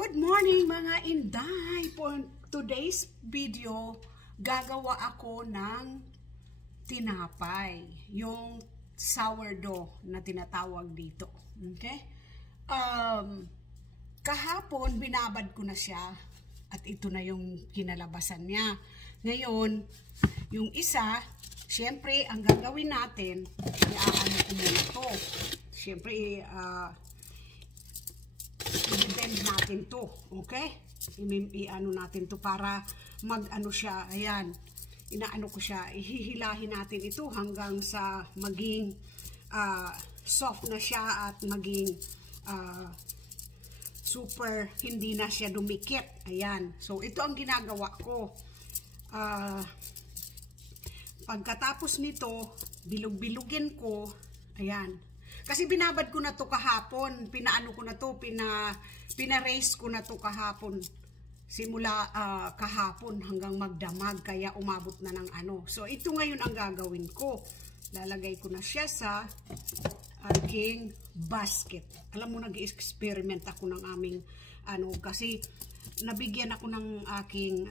Good morning mga Inday! For today's video, gagawa ako ng tinapay. Yung sourdough na tinatawag dito. Okay? Kahapon, binabad ko na siya. At ito na yung kinalabasan niya. Ngayon, yung isa, syempre, ang gagawin natin, iaano ko muna ito. Syempre, i-bend natin to, okay? I-ano natin to para mag-ano siya, ayan, inaano ko siya, ihihilahin natin ito hanggang sa maging soft na siya at maging super hindi na siya dumikit, ayan. So, ito ang ginagawa ko. Pagkatapos nito, bilog-bilugin ko, ayan. Kasi binabad ko na to kahapon, pinaano ko na to, pina-raise ko na to kahapon. Simula kahapon hanggang magdamag, kaya umabot na ng ano. So, ito ngayon ang gagawin ko. Lalagay ko na siya sa aking basket. Alam mo, nag-experiment ako ng aming, ano, kasi nabigyan ako ng aking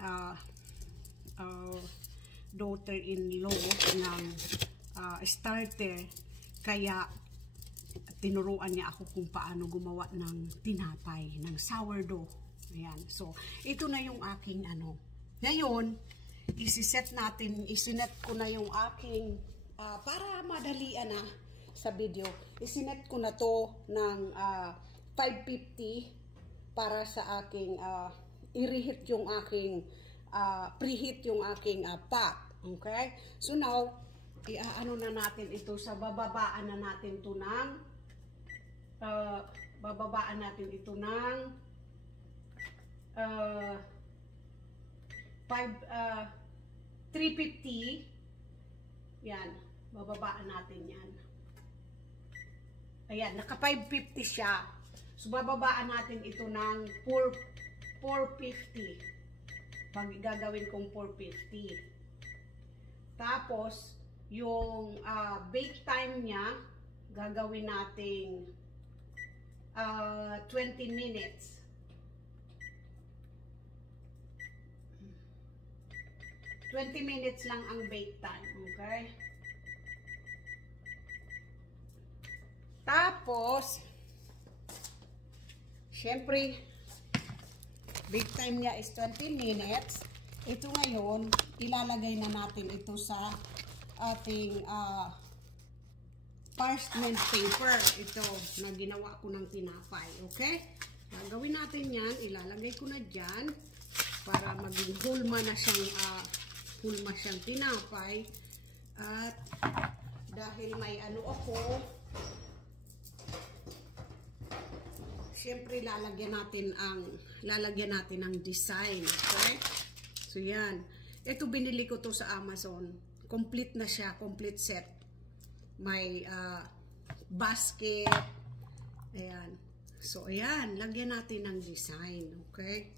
daughter-in-law ng starter. Kaya, tinuruan niya ako kung paano gumawa ng tinapay, ng sourdough. Ayan. So, ito na yung aking ano. Ngayon, isinet ko na yung aking, para madalian na sa video, isinet ko na to ng 550 para sa aking, i-reheat yung aking, preheat yung aking pot. Okay? So now, iaano na natin ito sa bababaan na natin to ng bababaan natin ito ng 350. Yan, bababaan natin yan. Ayan, naka 550 siya. So bababaan natin ito ng 450. Pag gagawin kong 450. Tapos yung bake time niya gagawin nating 20 minutes. Lang ang bake time, okay? Tapos, syempre, bake time niya is 20 minutes. Ito ngayon, ilalagay na natin ito sa ating parchment paper. Ito, na ginawa ko ng tinapay. Okay? Gagawin natin yan. Ilalagay ko na dyan para maging hulma na siyang tinapay. At dahil may ano ako, syempre lalagyan natin ng design. Okay? So yan. Ito binili ko to sa Amazon. Complete na siya. Complete set. May basket. Ayan. So, ayan. Lagyan natin ng design. Okay?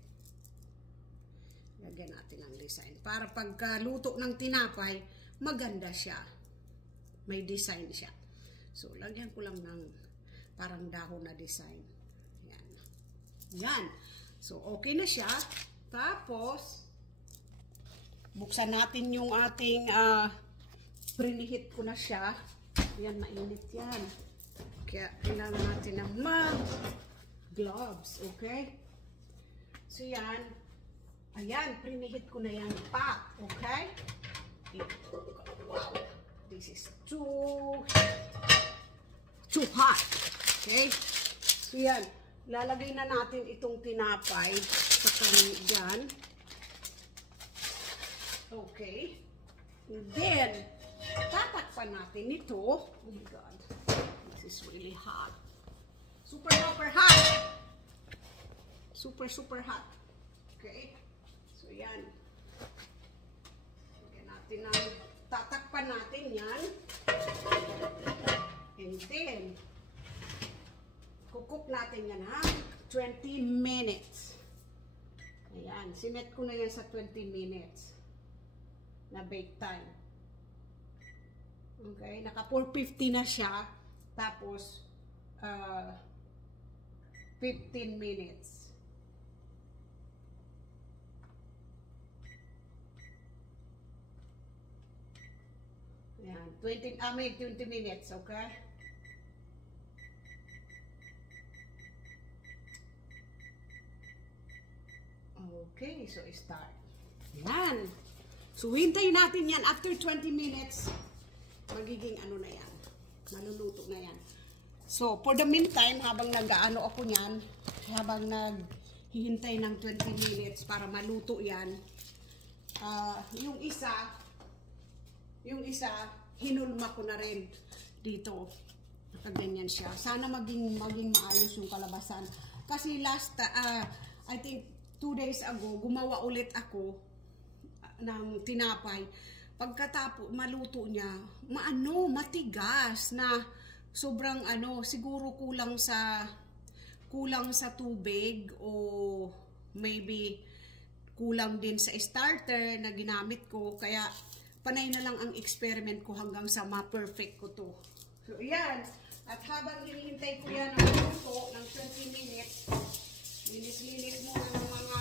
Lagyan natin ng design. Para pagkaluto ng tinapay, maganda siya. May design siya. So, lagyan ko lang ng parang dahon na design. Ayan. Ayan. So, okay na siya. Tapos, buksan natin yung ating preheat ko na siya. Yan, mainit yan. Kaya, kailangan natin ng gloves, okay? So, yan. Ayan, preheat ko na yung pot, okay? Wow, this is too hot, okay? So, yan. Lalagay na natin itong tinapay sa dyan. Okay. And then, tatakpan natin ito. Oh my God. This is really hot. Super hot. Super hot. Okay. So, yan. Tatakpan natin yan. And then, kukuk natin yan ha. 20 minutes. Ayan. Sinet ko na yan sa 20 minutes na bake time. Okay, naka 450 na siya. Tapos 15 minutes. May 20 minutes, okay? Okay, so start. Yan. So, hintayin natin yan. After 20 minutes, magiging ano na yan. Maluluto na yan. So, for the meantime, habang nag-ano ako yan, habang naghihintay ng 20 minutes para maluto yan, yung isa, hinulma ko na rin dito. Nakaganyan siya. Sana maging maayos yung kalabasan. Kasi I think 2 days ago, gumawa ulit ako ng tinapay. Pagkatapos maluto niya, matigas na sobrang siguro kulang sa tubig o maybe kulang din sa starter na ginamit ko, kaya panay na lang ang experiment ko hanggang sa ma-perfect ko to. So yan, at habang hinihintay ko yan ang luto ng 20 minutes, linis-linis muna ng mga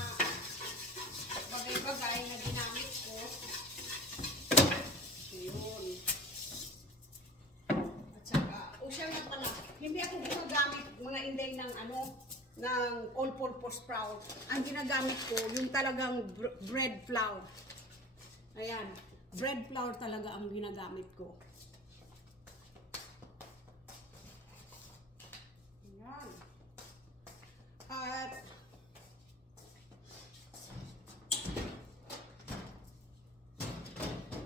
bagay-bagay na ginamit ko. Yun. At saka, siya nga pala, hindi ako gumagamit mga inday ng all-purpose flour. Ang ginagamit ko, yung talagang bread flour. Ayan, bread flour talaga ang ginagamit ko. Ayan. At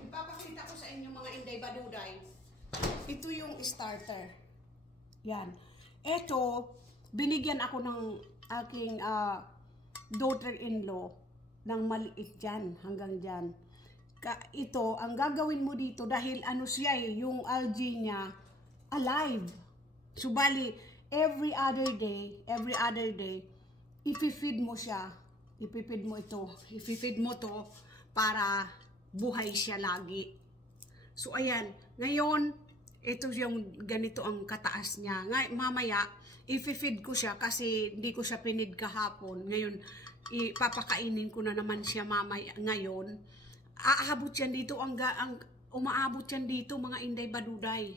ipapakita ko sa inyo mga inday baduday. Ito yung starter. Yan. Ito, binigyan ako ng aking daughter-in-law ng maliit dyan, hanggang dyan. Ito, ang gagawin mo dito, dahil siya yung algae niya, alive. So, bali, every other day, ipi-feed mo siya. Ipi-feed mo ito. Ipi-feed mo to para buhay siya lagi. So, ayan. Ngayon, ito yung ganito ang kataas niya. Mamaya, i-feed ko siya kasi hindi ko siya pinid kahapon. Ngayon, ipapakainin ko na naman siya mamaya. Ngayon, aabot yan dito. Umaabot yan dito, mga inday baduday.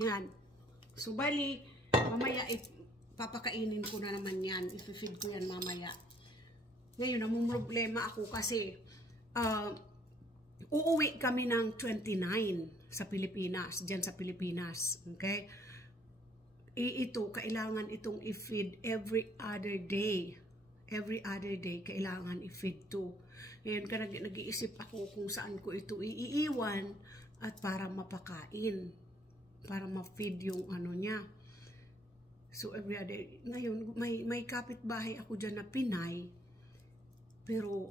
Yan. So, bali, mamaya, papakainin ko na naman yan. I-feed ko yan mamaya. Ngayon, namumroblema ako kasi, uuwi kami ng 29 sa Pilipinas, dyan sa Pilipinas, okay? Ito, kailangan itong i-feed every other day. Every other day, kailangan i-feed to. Ngayon, nag-iisip ako kung saan ko ito iiwan at para mapakain, para ma-feed yung niya. So, every other, ngayon, may kapitbahay ako dyan na Pinay, pero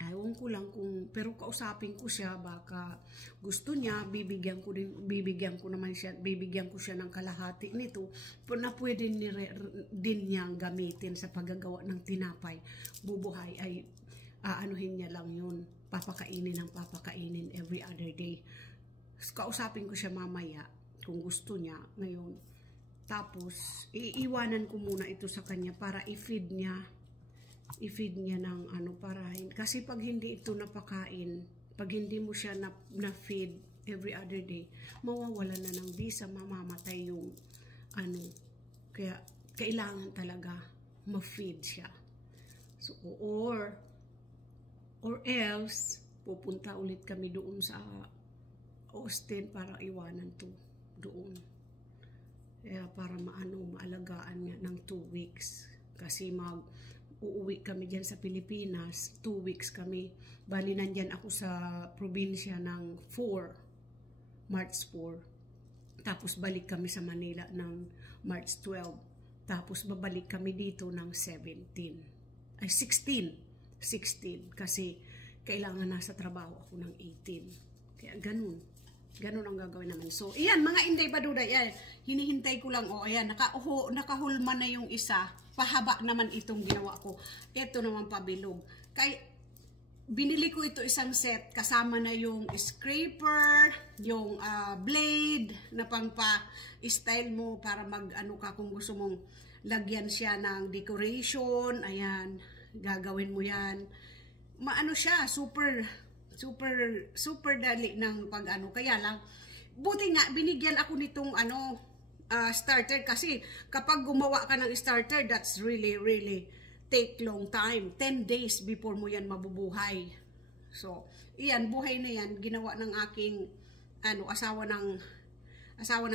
ewan ko lang pero kausapin ko siya, baka gusto niya, bibigyan ko siya ng kalahati nito, na pwede din niyang gamitin sa paggagawa ng tinapay. Bubuhay ay aanuhin niya lang yun, papakainin every other day. Kausapin ko siya mamaya kung gusto niya ngayon. Tapos, iiwanan ko muna ito sa kanya para i-feed niya ng kasi pag hindi ito napakain, pag hindi mo siya na-feed every other day, mawawalan na ng visa, mamamatay yung kaya kailangan talaga ma-feed siya. So, or else, pupunta ulit kami doon sa Austin para iwanan to doon. Kaya para maalagaan niya ng 2 weeks. Kasi uuwi kami dyan sa Pilipinas, 2 weeks kami. Bali, nandyan ako sa probinsya ng March 4. Tapos balik kami sa Manila ng March 12. Tapos babalik kami dito ng 16. Kasi kailangan nasa trabaho ako ng 18. Kaya ganun ang gagawin naman. So, iyan, mga inday baduday, yan. Hinihintay ko lang, ayan, nakahulma na yung isa. Pahaba naman itong ginawa ko. Ito naman pabilog. Kaya, binili ko ito isang set, kasama na yung scraper, yung blade, na pang-style mo para ka kung gusto mong lagyan siya ng decoration. Ayan, gagawin mo yan. Siya, super super dali ng pag ano. Kaya lang, buti nga, binigyan ako nitong starter. Kasi kapag gumawa ka ng starter, that's really take long time. 10 days before mo yan mabubuhay. So, iyan, buhay na yan. Ginawa ng aking asawa ng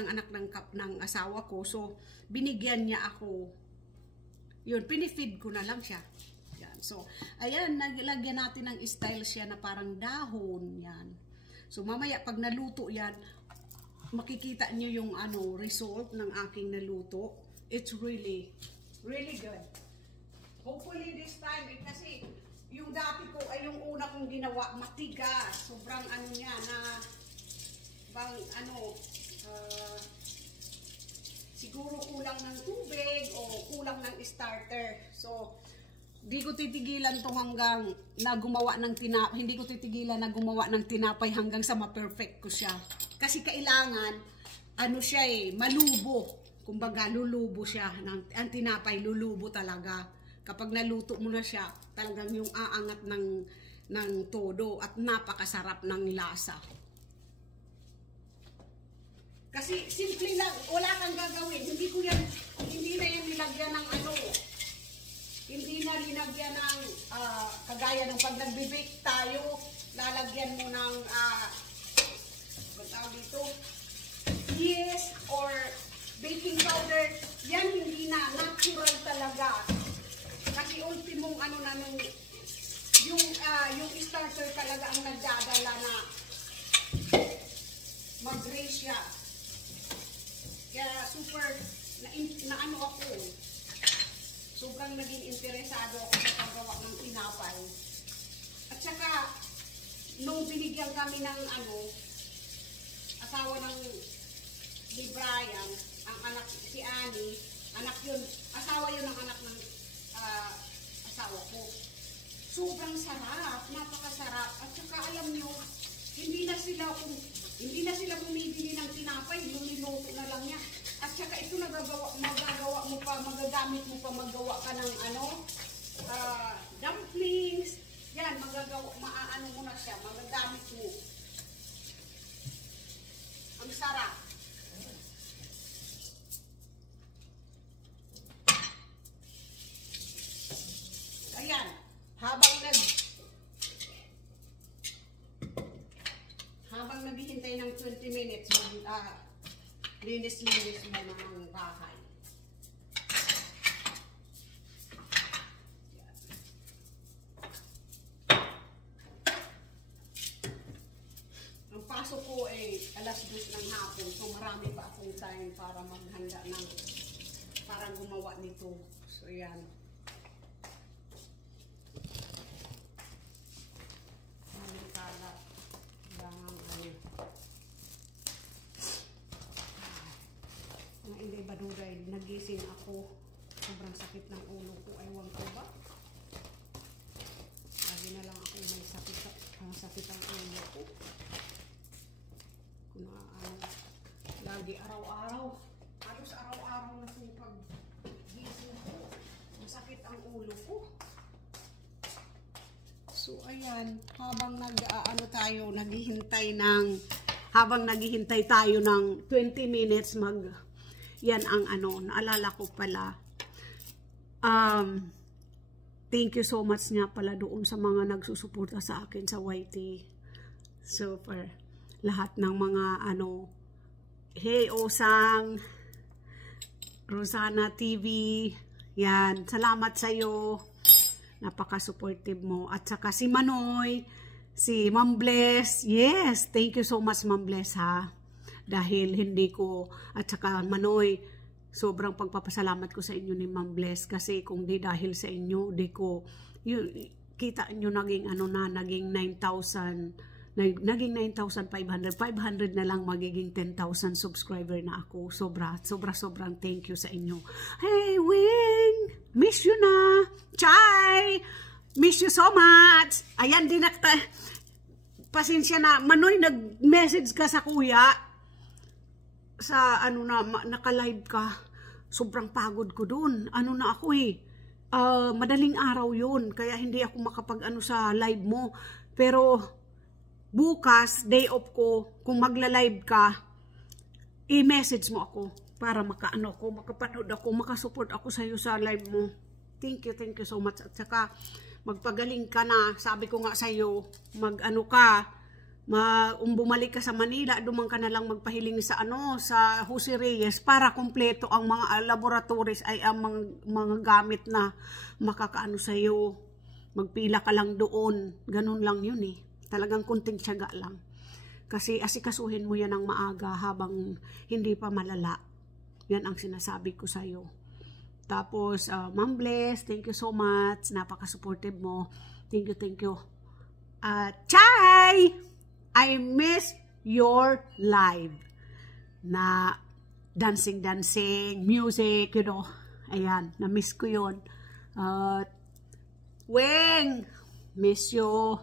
anak ng asawa ko. So, binigyan niya ako. Yun, pinifeed ko na lang siya. Yan. So, ayan, naglagyan natin ng style siya na parang dahon. Yan. So, mamaya pag naluto yan, makikita niyo yung result ng aking naluto. It's really good. Hopefully this time, kasi yung dati ko ay yung una kong ginawa, matigas. Sobrang niya na siguro kulang ng tubig o kulang ng starter. So, di ko titigilan to hanggang na gumawa ng tinapay. Hindi ko titigilan na gumawa ng tinapay hanggang sa ma-perfect ko siya. Kasi kailangan, siya malubo. Kumbaga, lulubo siya. Ang tinapay, lulubo talaga. Kapag naluto mo na siya, talagang yung aangat ng todo at napakasarap ng lasa. Kasi simple lang, wala kang gagawin. Hindi na yan nilagyan ng hindi na linagyan ng kagaya ng pag nagbe-bake tayo, lalagyan mo ng dito, yeast or baking powder. Yan hindi na, natural talaga. Kasi ultimong yung starter talaga ang nagdadala na mag-raise siya. Kaya super ako. Sobrang naging interesado ako sa paggawa ng tinapay. At saka, nung binigyan kami ng asawa ni Brian, ang anak, si Annie, asawa yun ng anak ng asawa ko. Sobrang sarap, napakasarap. At saka alam nyo, hindi na sila bumibili ng tinapay, lumiluto na lang niya. At saka ito magagawa mo pa, magagamit mo pa, magawa ka ng dumplings. Yan, maaano mo na siya, magagamit mo. Ang sarap. Ayan, habang naghihintay ng 20 minutes, linis-linis mo ng bahay. Yan. Ang pasok ko ay alas 2 ng hapon, so marami pa akong time para maghanda para gumawa nito. So yan. Hindi ba duday, nagising ako, sobrang sakit ng ulo ko, ewan ko ba? Lagi na lang ako may sakit ang ulo ko. Lagi araw-araw, halos araw-araw na po pag-gising ko, masakit ang ulo ko. So ayan, habang naghihintay tayo ng 20 minutes yan ang naalala ko pala. Thank you so much nga pala doon sa mga nagsusuporta sa akin sa YT. Super. Lahat ng mga Hey Osang, Rosana TV, yan. Salamat sa'yo. Napaka-supportive mo. At saka si Manoy, si Ma'am Bless. Yes, thank you so much Ma'am Bless ha. Dahil hindi ko, at saka Manoy, sobrang pagpapasalamat ko sa inyo ni Ma'am Bless. Kasi kung di dahil sa inyo, kita nyo naging naging 9,000, naging 9,500, 500 na lang magiging 10,000 subscriber na ako. Sobrang thank you sa inyo. Hey Wing, miss you na. Chay, miss you so much. Ayan, pasensya na, Manoy, nag-message ka sa kuya. Sa naka-live ka, sobrang pagod ko dun. Na ako madaling araw yun, kaya hindi ako makapag sa live mo. Pero bukas, day off ko, kung magla-live ka, i-message mo ako para makaano ko, makapanood ako, makasupport ako sa iyo sa live mo. Thank you so much. At saka, magpagaling ka na. Sabi ko nga sa iyo, mag-ano ka, bumalik ka sa Manila, dumang ka na lang magpahiling sa sa Jose Reyes para kumpleto ang mga laboratories ay ang mga gamit na makakaano sa iyo. Magpila ka lang doon. Ganun lang yun eh. Talagang kunting tiyaga lang. Kasi asikasuhin mo yan ng maaga habang hindi pa malala. Yan ang sinasabi ko sa iyo. Tapos, Ma'am Bless, thank you so much. Napaka-supportive mo. Thank you. Chay! I miss your live. Na dancing, music, you know. Ayan, na-miss ko yun. Weng, miss you.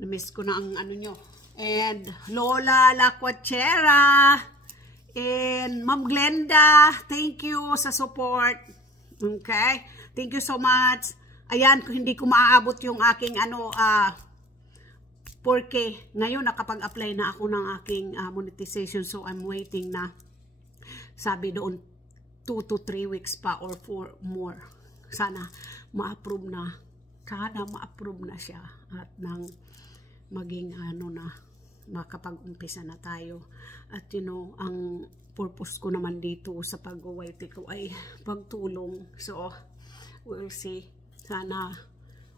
Na-miss ko na ang ano nyo. And Lola Lacuachera. And Ma'am Glenda, thank you sa support. Okay? Thank you so much. Ayan, kung hindi ko maaabot yung aking 4K. Ngayon, nakapag-apply na ako ng aking monetization. So, I'm waiting na. Sabi doon, 2 to 3 weeks pa or 4 more. Sana ma-approve na. Sana ma-approve na siya. At nang maging makapag-umpisa na tayo. At you know, ang purpose ko naman dito sa pag-YT ko ay pagtulong. So, we'll see. Sana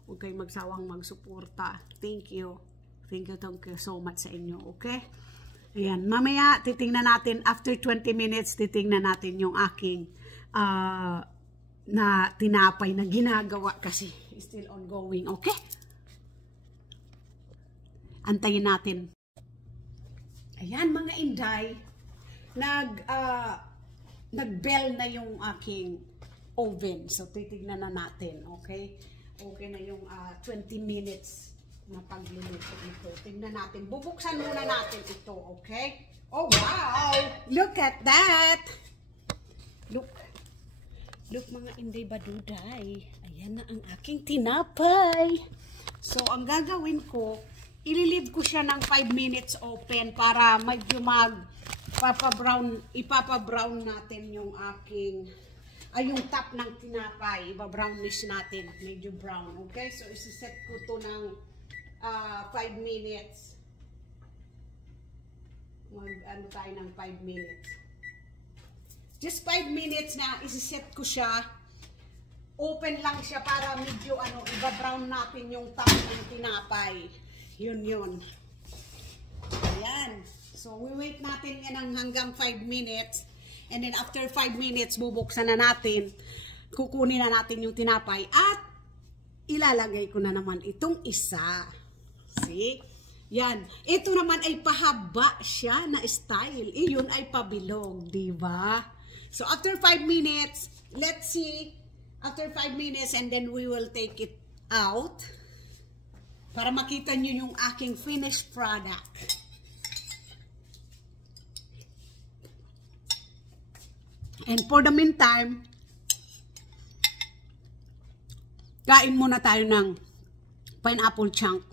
huwag kayong magsawang magsuporta. Thank you so much sa inyo. Okay? Ayan. Mamaya, titingnan natin, after 20 minutes, titingnan natin yung aking na tinapay na ginagawa kasi still ongoing. Okay? Antayin natin. Ayan, mga inday. Nag-bell na yung aking oven. So, titignan na natin, okay? Okay na yung 20 minutes na pagluluto ito. Tingnan natin. Bubuksan muna natin ito, okay? Oh, wow! Look at that! Look mga inday baduday. Ayan na ang aking tinapay. So, ang gagawin ko, ililib ko siya ng 5 minutes open para medyo ipapa-brown natin yung aking, yung top ng tinapay, iba-brownish natin, medyo brown, okay? So, isiset ko to ng 5 minutes. Mag-ano tayo ng 5 minutes. Just 5 minutes na, isiset ko siya. Open lang siya para medyo, iba-brown natin yung top ng tinapay. Yun. Ayan. So, we wait natin yan hanggang 5 minutes. And then, after 5 minutes, bubuksan na natin. Kukunin na natin yung tinapay. At, ilalagay ko na naman itong isa. See? Yan. Ito naman ay pahaba siya na style. Iyon ay pabilog. Diba? So, after 5 minutes, let's see. After 5 minutes, and then we will take it out. Para makita nyo yung aking finished product. And for the meantime, kain muna tayo ng pineapple chunk.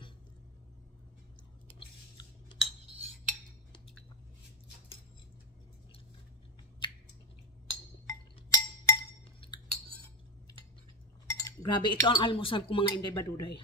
Grabe, ito ang almusal ko mga inday baduday.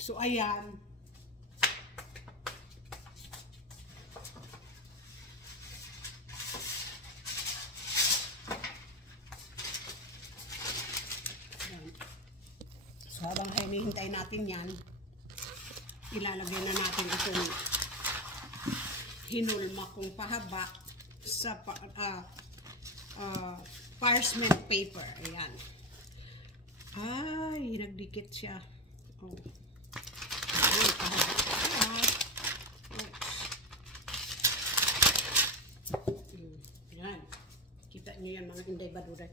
So, ayan. hintayin natin yan. Ilalagay na natin itong hinulma kong pahaba sa parchment paper. Ayan. Ay, nagdikit siya. Oh. Ayan, pahaba. Ayan. Kita nyo yan mga inday baduray.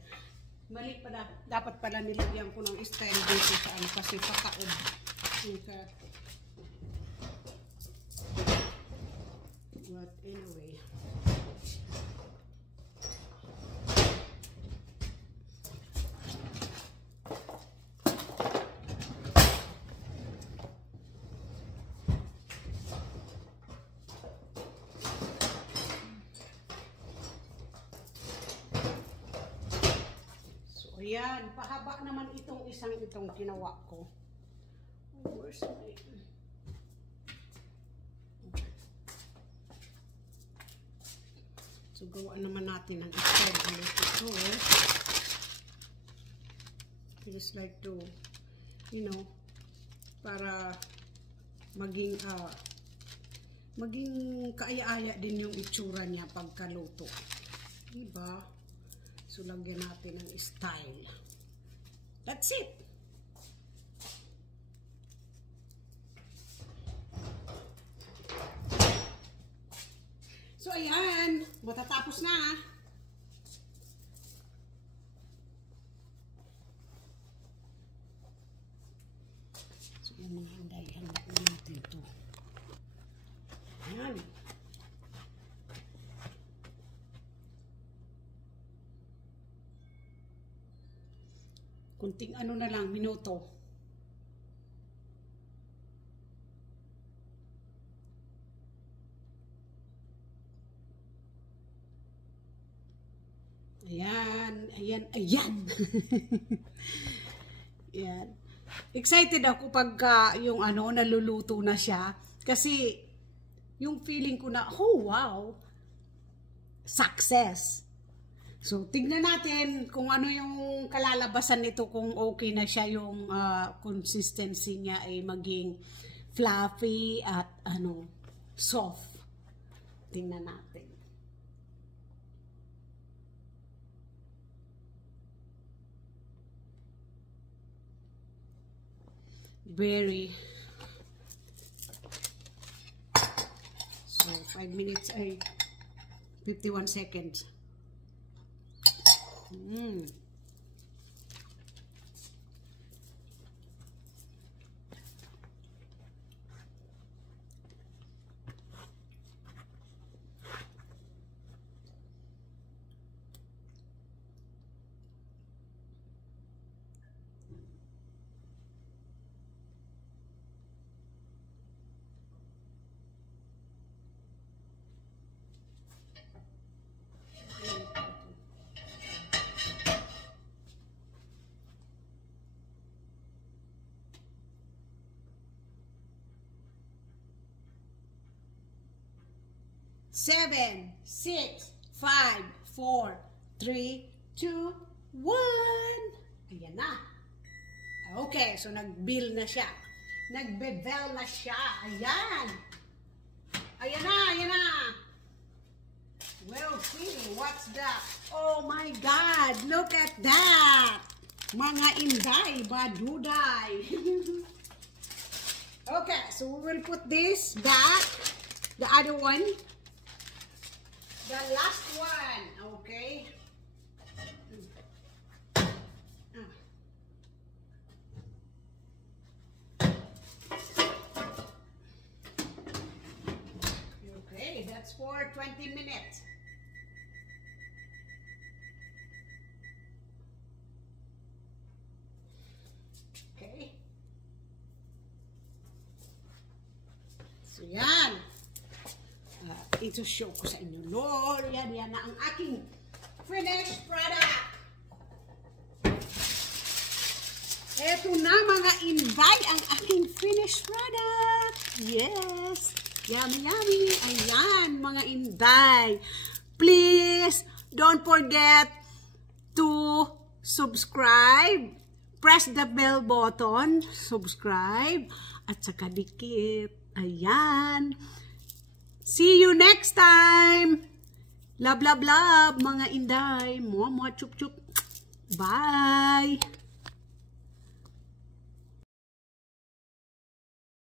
Mali pala. Dapat pala nilagyan ko ng style dito sa ano kasi pakaod. Okay. But anyway. So ayan, pahaba naman itong ginawa ko. Oh, where's my... So, gawa naman natin ang style dito. I just like to, you know, para maging kaaya-aya din yung itsura niya pagkaluto. Diba? So, lagyan natin ng style. That's it! So, ayan. Matatapos na. So, yung mga handay, handa na natin ito. Ayan. Kunting ano na lang, minuto. Ayan, ayan, ayan. Ayan. Excited ako pagka yung ano, naluluto na siya. Kasi, yung feeling ko na, oh wow, success. So, tignan natin kung ano yung kalalabasan nito, kung okay na siya, yung consistency niya ay maging fluffy at ano, soft. Tignan natin. Very. So, 5 minutes ay 51 seconds. Seven, 6, 5, 4, 3, 2, 1. Ayan na. Okay, so nag-bill na siya. Nag-bevel na siya. Ayan. Ayan na, ayan na. We'll see. What's that? Oh my God, look at that. Mga inday, baduday. Okay, so we will put this back. The other one. The last one, okay? Okay, that's for 20 minutes. Okay. So, yan. Ito show ko sa inyo. Lord, yan na ang aking finished product. Ito na mga inday, ang aking finished product. Yes. Yummy, yummy. Ayan, mga inday. Please, don't forget to subscribe. press the bell button, subscribe, at saka dikit. Ayan. See you next time. Love, love, love, mga inday. Mua, mua, chup, chup. Bye.